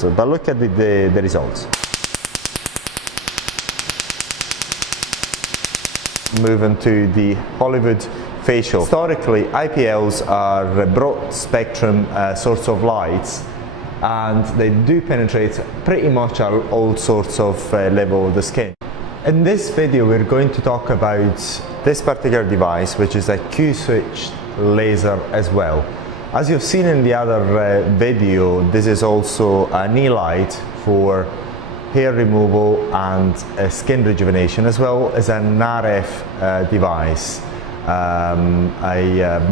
But look at the results. Moving to the Hollywood facial. Historically, IPLs are broad spectrum sorts of lights, and they do penetrate pretty much all sorts of level of the skin. In this video, we're going to talk about this particular device, which is a Q-switched laser as well. As you've seen in the other video, this is also an Elight for hair removal and skin rejuvenation, as well as an RF device, a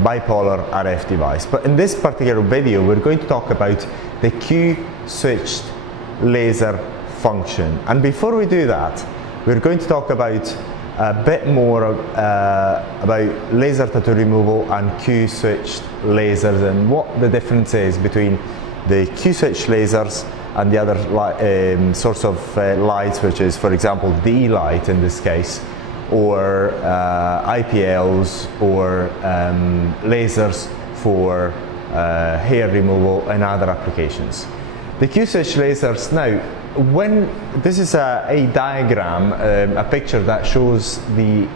bipolar RF device. But in this particular video, we're going to talk about the Q-switched laser function. And before we do that, we're going to talk about a bit more about laser tattoo removal and Q-switched lasers, and what the difference is between the Q-switched lasers and the other sorts of lights, which is, for example, the Elight in this case, or IPLs, or lasers for hair removal and other applications. The Q-switched lasers, now, when this is a diagram, a picture that shows the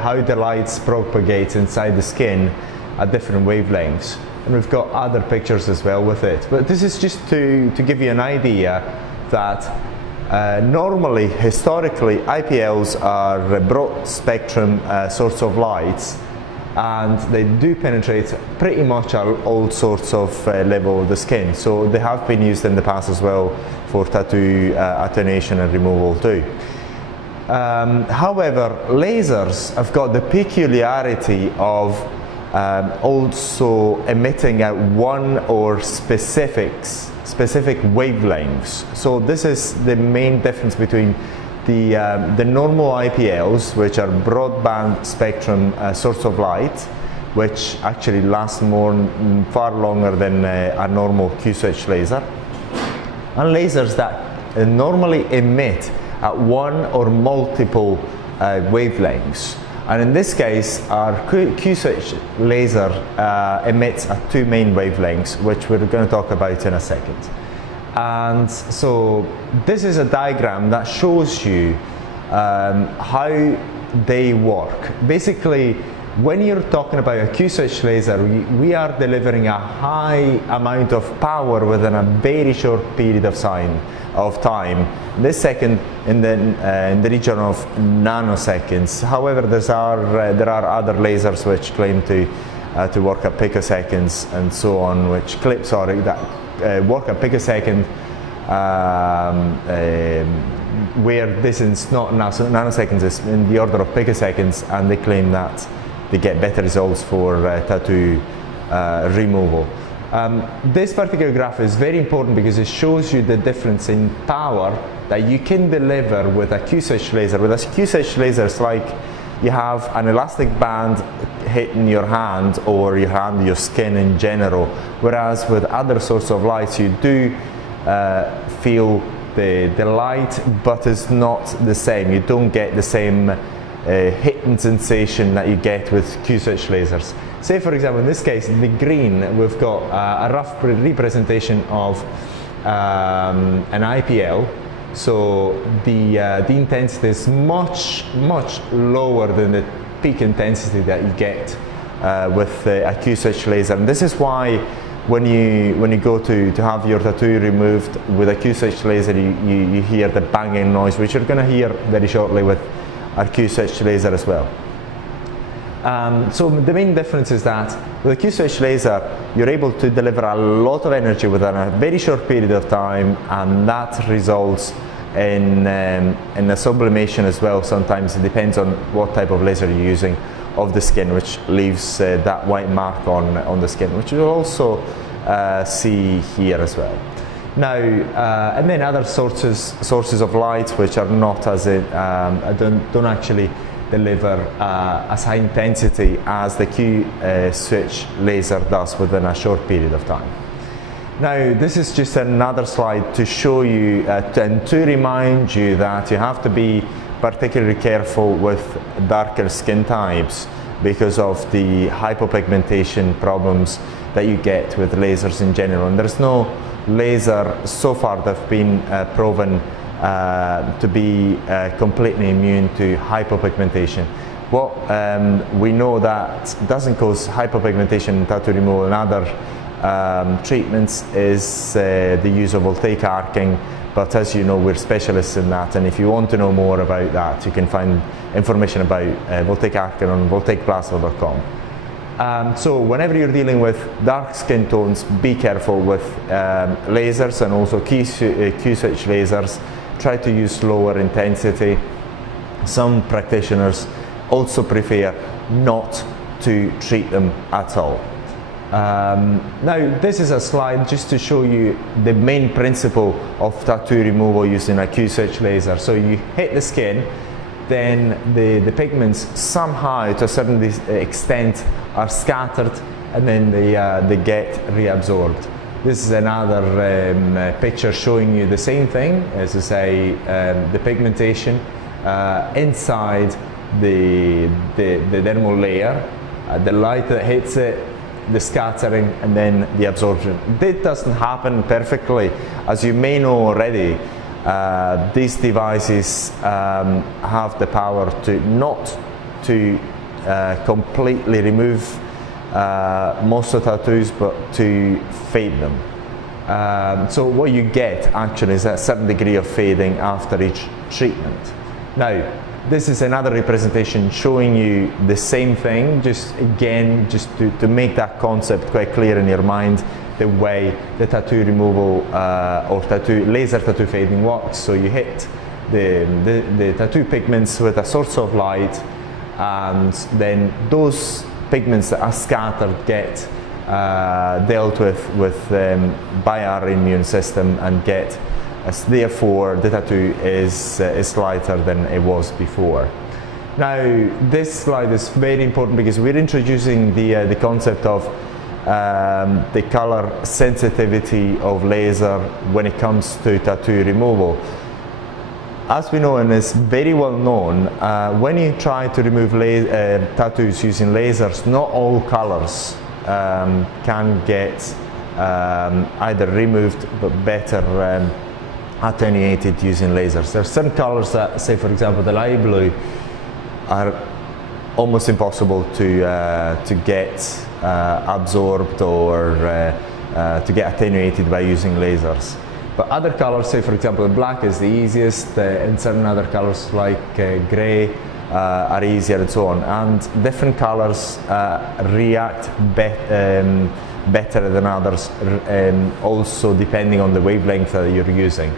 how the lights propagate inside the skin at different wavelengths, and we've got other pictures as well with it. But this is just to give you an idea that normally, historically, IPLs are broad spectrum sorts of lights, and they do penetrate pretty much all sorts of level of the skin. So they have been used in the past as well for tattoo attenuation and removal too. However, lasers have got the peculiarity of also emitting at one or specific wavelengths. So this is the main difference between the normal IPLs, which are broadband spectrum sorts of light, which actually last far longer than a normal Q-switch laser, and lasers that normally emit at one or multiple wavelengths. And in this case, our Q-switch laser emits at two main wavelengths, which we're going to talk about in a second. And so this is a diagram that shows you how they work. Basically, when you're talking about a Q-switch laser, we are delivering a high amount of power within a very short period of time. This second in the region of nanoseconds. However, there are other lasers which claim to work at picoseconds and so on, which that work at picosecond, where this is not nanoseconds, is in the order of picoseconds, and they claim that they get better results for tattoo removal. This particular graph is very important because it shows you the difference in power that you can deliver with a Q-switch laser. With a Q-switch laser, it's like you have an elastic band hitting your hand, or your skin in general, whereas with other sorts of lights you do feel the light, but it's not the same. You don't get the same hitting sensation that you get with Q-switch lasers. Say, for example, in this case, the green, we've got a rough representation of an IPL. So the intensity is much lower than the peak intensity that you get with a Q-switch laser. And this is why when you go to have your tattoo removed with a Q-switch laser, you hear the banging noise, which you're going to hear very shortly with a Q-switch laser as well. So the main difference is that with a Q-switch laser, you're able to deliver a lot of energy within a very short period of time, and that results in a sublimation as well. Sometimes it depends on what type of laser you're using of the skin, which leaves that white mark on the skin, which you'll also see here as well. Now, and then other sources of light which are not as don't actually deliver as high intensity as the Q-switch laser does within a short period of time. Now, this is just another slide to show you and to remind you that you have to be particularly careful with darker skin types because of the hypopigmentation problems that you get with lasers in general. And there's no laser, so far they've been proven to be completely immune to hypopigmentation. What we know that doesn't cause hypopigmentation in tattoo removal and other treatments is the use of voltaic arcing, but as you know, we're specialists in that, and if you want to know more about that, you can find information about voltaic arcing on voltaicplasma.com. So whenever you're dealing with dark skin tones, be careful with lasers and also Q-switch lasers. Try to use lower intensity. Some practitioners also prefer not to treat them at all. Now this is a slide just to show you the main principle of tattoo removal using a Q-switch laser. So you hit the skin, then the pigments somehow to a certain extent are scattered, and then they get reabsorbed. This is another picture showing you the same thing, as I say, the pigmentation inside the dermal layer, the light that hits it, the scattering, and then the absorption. This doesn't happen perfectly. As you may know already, these devices have the power to not to completely remove most of the tattoos, but to fade them. So what you get actually is a certain degree of fading after each treatment. Now, this is another representation showing you the same thing, just again, just to make that concept quite clear in your mind, the way the tattoo removal or laser tattoo fading works. So you hit the tattoo pigments with a source of light, and then those pigments that are scattered get dealt with by our immune system and get therefore the tattoo is lighter than it was before. Now this slide is very important because we're introducing the concept of the color sensitivity of laser when it comes to tattoo removal. As we know, and it's very well known, when you try to remove tattoos using lasers, not all colors can get either removed but better attenuated using lasers. There are certain colors that, say for example the light blue, are almost impossible to get absorbed or to get attenuated by using lasers. But other colors, say for example black is the easiest, and certain other colors like grey are easier, and so on. And different colors react better than others, also depending on the wavelength that you're using.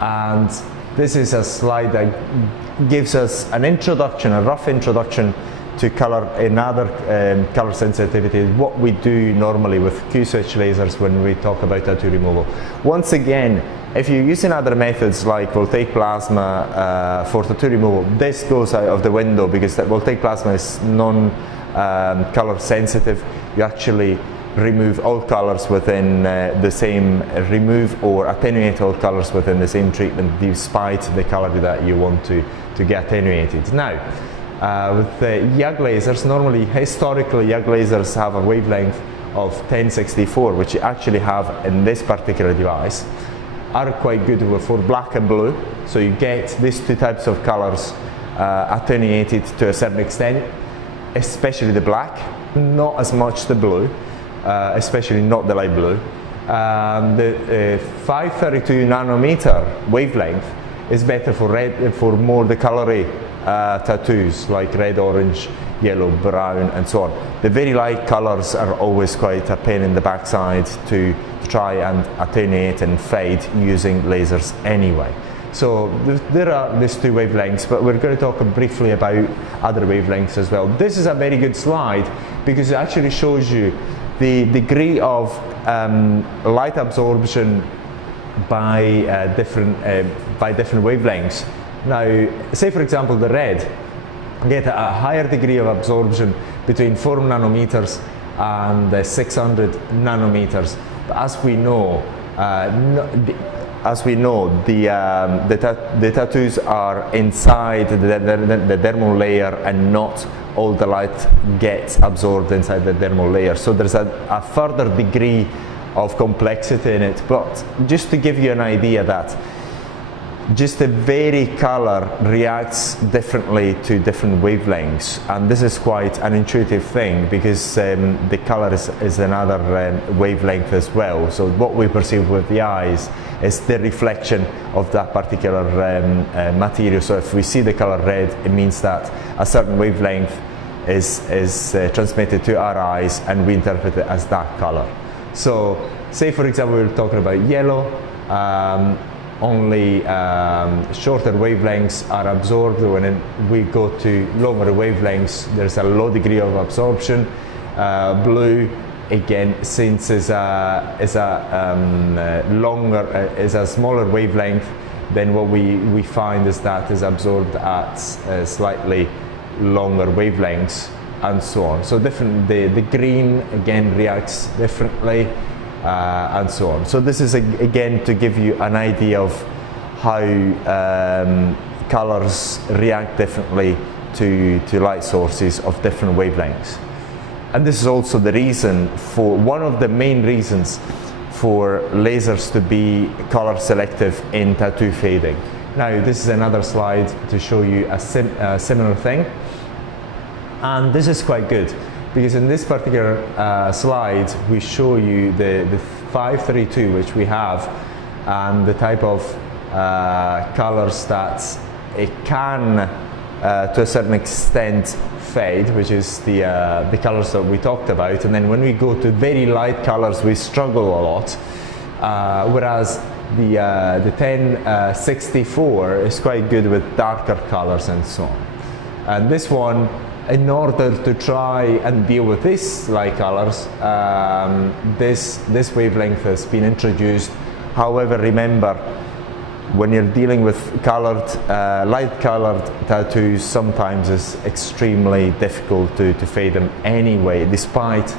And this is a slide that gives us an introduction, a rough introduction to color, another color sensitivity, what we do normally with Q-switch lasers when we talk about tattoo removal. Once again, if you're using other methods like voltaic plasma for tattoo removal, this goes out of the window because that voltaic plasma is non-color sensitive. You actually remove all colors within the same, remove or attenuate all colors within the same treatment despite the color that you want to get attenuated. Now, with Yag lasers, normally, historically, Yag lasers have a wavelength of 1064, which you actually have in this particular device, are quite good for black and blue. So you get these two types of colors attenuated to a certain extent, especially the black, not as much the blue. Especially not the light blue. The 532 nanometer wavelength is better for red, for more the colory tattoos like red, orange, yellow, brown, and so on. The very light colors are always quite a pain in the backside to try and attenuate and fade using lasers anyway. So there are these two wavelengths, but we're going to talk briefly about other wavelengths as well. This is a very good slide because it actually shows you the degree of light absorption by different wavelengths. Now, say for example the red get a higher degree of absorption between 4 nanometers and 600 nanometers. But as we know, the tattoos are inside the dermal layer, and not all the light gets absorbed inside the dermal layer. So there's a further degree of complexity in it, but just to give you an idea that just a very color reacts differently to different wavelengths, and this is quite an intuitive thing because the color is another wavelength as well. So what we perceive with the eyes is the reflection of that particular material. So if we see the color red, it means that a certain wavelength is transmitted to our eyes and we interpret it as that color. So say for example we're talking about yellow, only shorter wavelengths are absorbed. When we go to longer wavelengths, there's a low degree of absorption. Blue, again, since is a smaller wavelength, then what we find is that is absorbed at slightly longer wavelengths, and so on. So different. The green again reacts differently. And so on. So this is again to give you an idea of how colors react differently to light sources of different wavelengths. And this is also the reason for, one of the main reasons for lasers to be color selective in tattoo fading. Now this is another slide to show you a similar thing, and this is quite good. Because in this particular slide, we show you the 532 which we have, and the type of colors that it can, to a certain extent, fade, which is the colors that we talked about. And then when we go to very light colors, we struggle a lot. Whereas the 1064 is quite good with darker colors and so on. And this one, in order to try and deal with these light colors, this wavelength has been introduced. However, remember, when you're dealing with colored, light colored tattoos, sometimes it's extremely difficult to fade them anyway, despite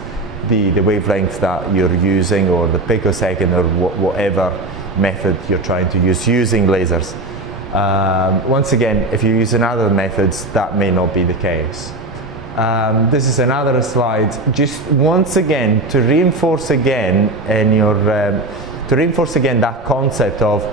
the wavelength that you're using, or the picosecond, or whatever method you're trying to use using lasers. Once again, if you use other methods, that may not be the case. This is another slide, just once again to reinforce again that concept of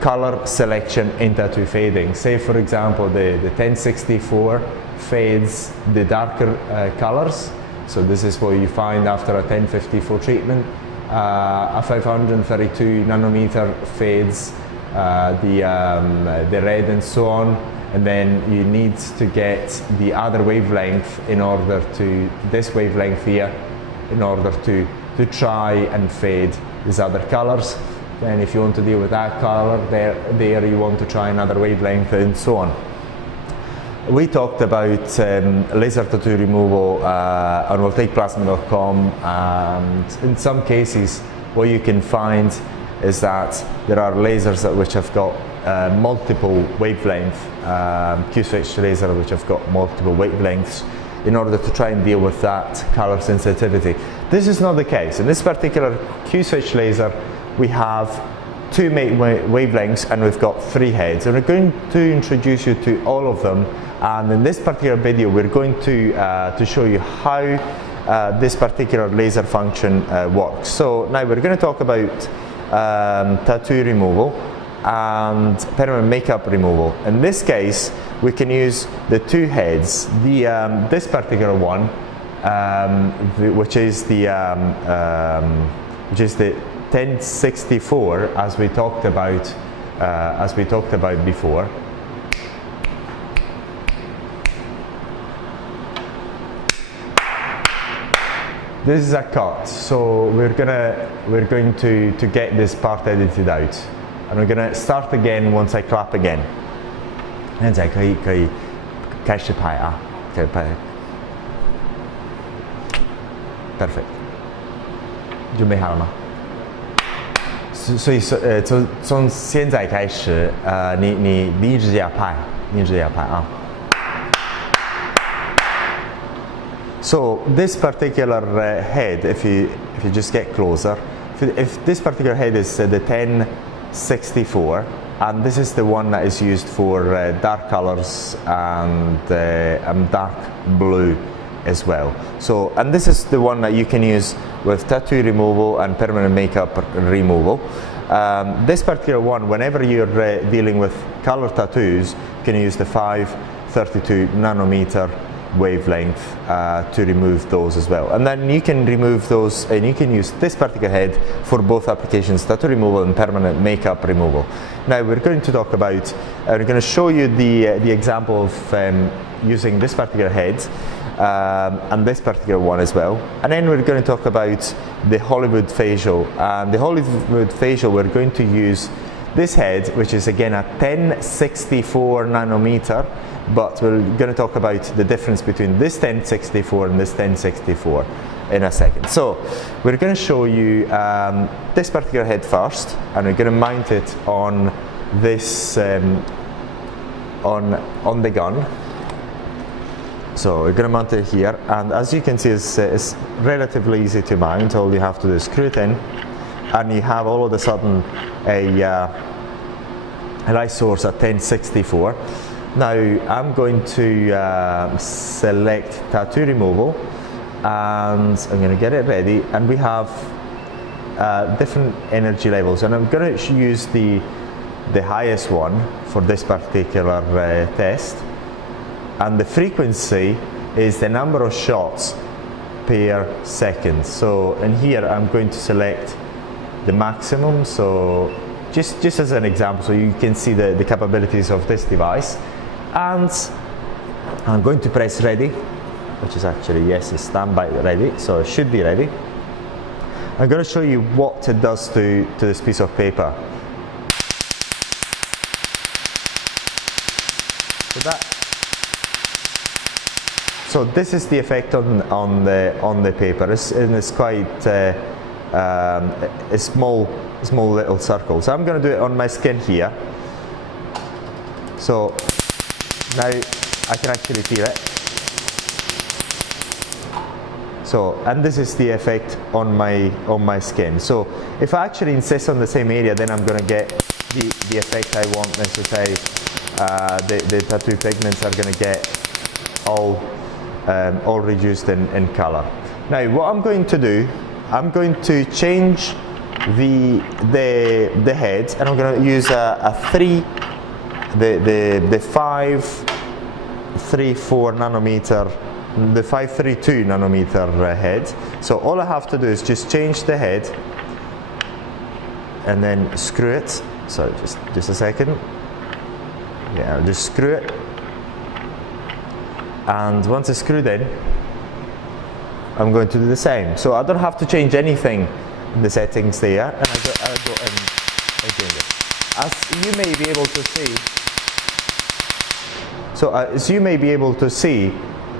color selection in tattoo fading. Say for example the 1064 fades the darker colors, so this is what you find after a 1054 treatment. A 532 nanometer fades the red and so on, and then you need to get the other wavelength in order to, this wavelength here, in order to try and fade these other colors. Then if you want to deal with that color, there you want to try another wavelength, and so on. We talked about laser tattoo removal on voltaicplasma.com, and in some cases what you can find is that there are lasers which have got multiple wavelengths, Q-switch laser which have got multiple wavelengths, in order to try and deal with that color sensitivity. This is not the case. In this particular Q-switch laser, we have two wavelengths and we've got three heads, and we're going to introduce you to all of them. And in this particular video, we're going to show you how this particular laser function works. So now we're going to talk about tattoo removal and permanent makeup removal. In this case, we can use the two heads. This particular one, which is the 1064, as we talked about before. This is a cut, so we're going to get this part edited out, and we're gonna start again once I clap again. 现在可以开始拍啊，可以拍。Perfect， 准备好了吗？所以从现在开始，你一直要拍，你一直要拍啊。So this particular head, if you just get closer, if this particular head is the 1064, and this is the one that is used for dark colors and dark blue as well. So, and this is the one that you can use with tattoo removal and permanent makeup removal. This particular one, whenever you're dealing with color tattoos, you can use the 532 nanometer wavelength to remove those as well. And then you can remove those, and you can use this particular head for both applications, tattoo removal and permanent makeup removal. Now we're going to talk about, we're going to show you the example of using this particular head and this particular one as well. And then we're going to talk about the Hollywood facial. And the Hollywood facial, we're going to use this head, which is again a 1064 nanometer, but we're going to talk about the difference between this 1064 and this 1064 in a second. So we're going to show you this particular head first, and we're going to mount it on this on the gun. So we're going to mount it here, and as you can see, it's relatively easy to mount. All you have to do is screw it in, and you have all of a sudden a light source at 1064. Now I'm going to select tattoo removal, and I'm going to get it ready, and we have different energy levels, and I'm going to use the highest one for this particular test, and the frequency is the number of shots per second. So in here I'm going to select the maximum, so just as an example, so you can see the capabilities of this device. And I'm going to press ready, which is actually, yes, it's standby ready, so it should be ready. I'm going to show you what it does to this piece of paper. So this is the effect on the paper, and it's quite a small little circle. So I'm going to do it on my skin here. So now I can actually feel it. So, and this is the effect on my skin. So if I actually insist on the same area, then I'm going to get the effect I want. Let's just say the tattoo pigments are going to get all reduced in color. Now what I'm going to do, I'm going to change the head, and I'm going to use the 534 nanometer, the 532 nanometer head. So all I have to do is just change the head and then screw it. So just a second. Yeah, I'll just screw it. And once it's screwed in, I'm going to do the same. So I don't have to change anything in the settings there, and I go and change it. As you may be able to see, as you may be able to see,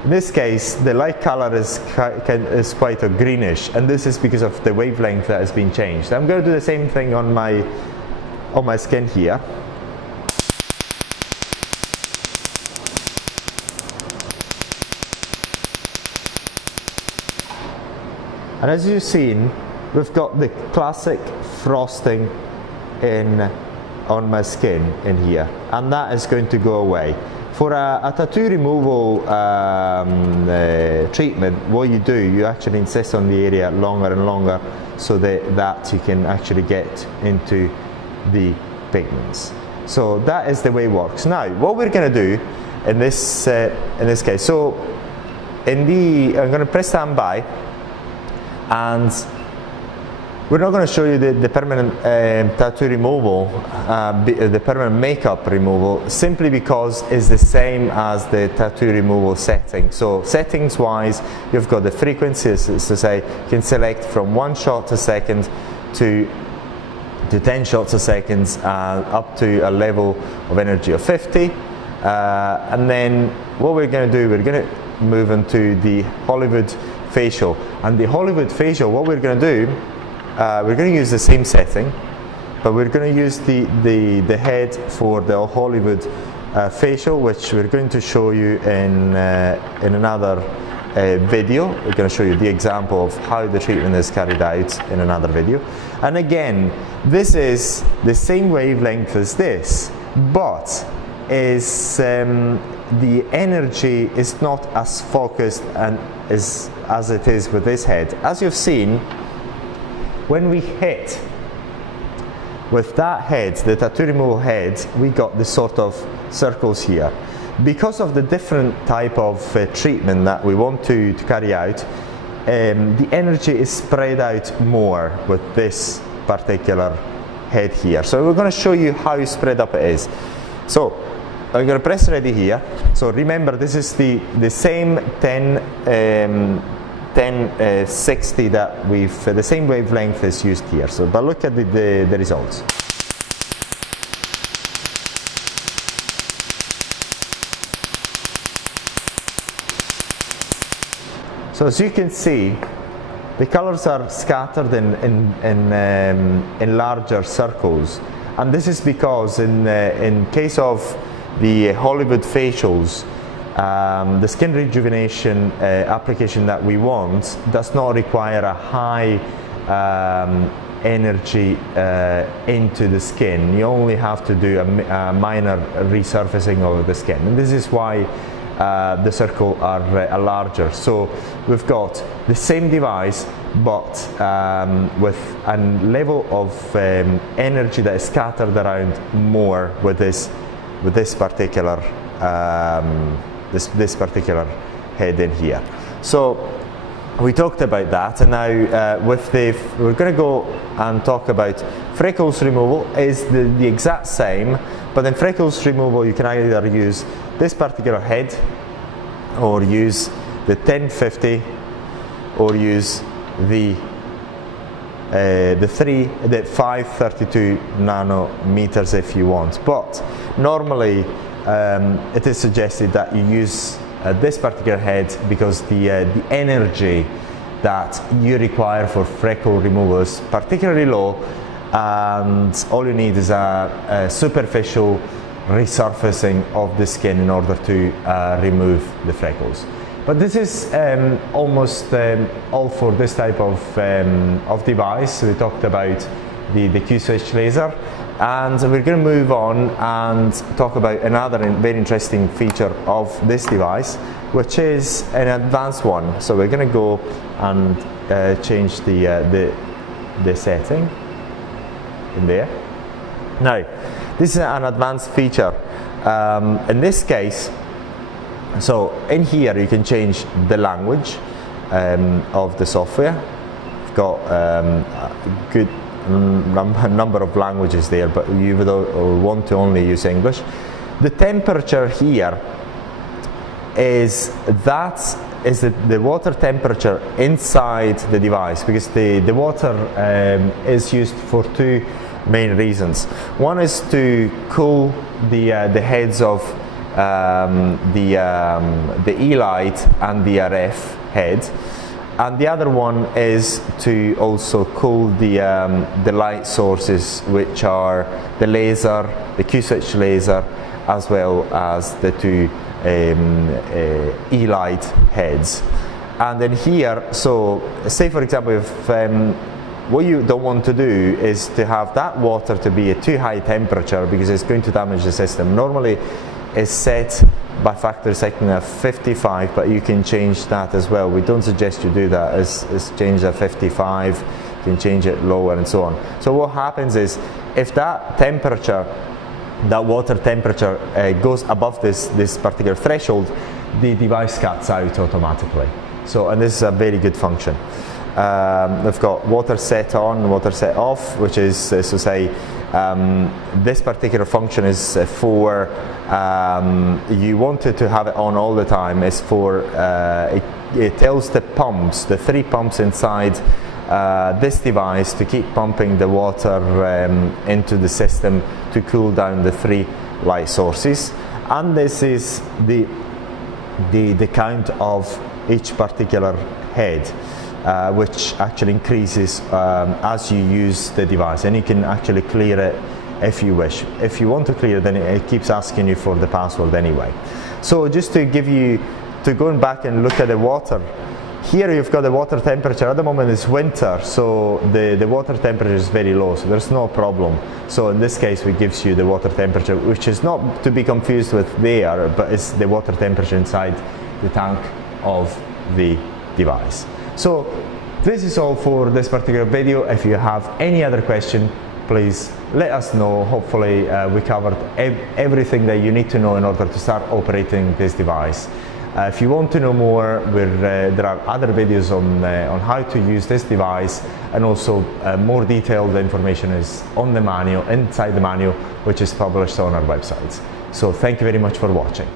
in this case the light color is quite a greenish, and this is because of the wavelength that has been changed. I'm going to do the same thing on my skin here. And as you've seen, we've got the classic frosting on my skin in here, and that is going to go away. For a tattoo removal treatment, what you do, you actually insist on the area longer and longer, so that you can actually get into the pigments. So that is the way it works. Now, what we're going to do in this case, so I'm going to press standby, and we're not going to show you the permanent tattoo removal, the permanent makeup removal, simply because it's the same as the tattoo removal setting. So settings wise, you've got the frequencies, to say you can select from 1 shot a second to 10 shots a second, up to a level of energy of 50. And then what we're going to do, we're going to move into the Hollywood facial. And the Hollywood facial, what we're going to do, we're going to use the same setting, but we're going to use the head for the Hollywood facial, which we're going to show you in another video. We're going to show you the example of how the treatment is carried out in another video. And again, this is the same wavelength as this, but is the energy is not as focused and as it is with this head. As you've seen, when we hit with that head, the tattoo removal head, we got this sort of circles here. Because of the different type of treatment that we want to carry out, the energy is spread out more with this particular head here. So we're going to show you how spread up it is. So I'm going to press ready here. So remember, this is the same 1060 that we've, the same wavelength is used here. So but look at the results. So as you can see, the colors are scattered in larger circles, and this is because in case of the Hollywood facials, the skin rejuvenation application that we want does not require a high energy into the skin. You only have to do a minor resurfacing of the skin, and this is why the circle are larger. So we've got the same device, but with a level of energy that is scattered around more with this particular this particular head in here. So we talked about that, and now we're going to go and talk about freckles removal. Is the exact same, but in freckles removal you can either use this particular head, or use the 1050, or use the 532 nanometers if you want. But normally it is suggested that you use this particular head because the energy that you require for freckle removal is particularly low, and all you need is a superficial resurfacing of the skin in order to remove the freckles. But this is almost all for this type of device. We talked about the Q-switch laser, and we're going to move on and talk about another very interesting feature of this device, which is an advanced one. So we're going to go and change the setting in there. Now, this is an advanced feature. In this case, so in here you can change the language of the software. We've got a good number of languages there, but you would want to only use English. The temperature here is the water temperature inside the device, because the water is used for two main reasons. One is to cool the heads of the Elight and the RF head, and the other one is to also cool the light sources, which are the laser, the Q-switch laser, as well as the two Elight heads. And then here, so say for example, if what you don't want to do is to have that water to be at too high temperature, because it's going to damage the system. Normally it's set by factory setting at 55, but you can change that as well. We don't suggest you do that. It's changed at 55, you can change it lower and so on. So what happens is, if that temperature, that water temperature goes above this particular threshold, the device cuts out automatically. So, and this is a very good function. We've got water set on, water set off, which is to say this particular function is for you wanted to have it on all the time. Is for it tells the pumps, the 3 pumps inside this device, to keep pumping the water into the system to cool down the 3 light sources. And this is the count of each particular head, which actually increases as you use the device, and you can actually clear it if you wish. If you want to clear it, then it keeps asking you for the password anyway. So just to give you, to going back and look at the water Here you've got the water temperature. At the moment it's winter, so the water temperature is very low, so there's no problem. So in this case, it gives you the water temperature, which is not to be confused with the air, but it's the water temperature inside the tank of the device. So this is all for this particular video. If you have any other question, please let us know. Hopefully we covered everything that you need to know in order to start operating this device. If you want to know more, there are other videos on how to use this device, and also more detailed information is on the manual, inside the manual, which is published on our website. So thank you very much for watching.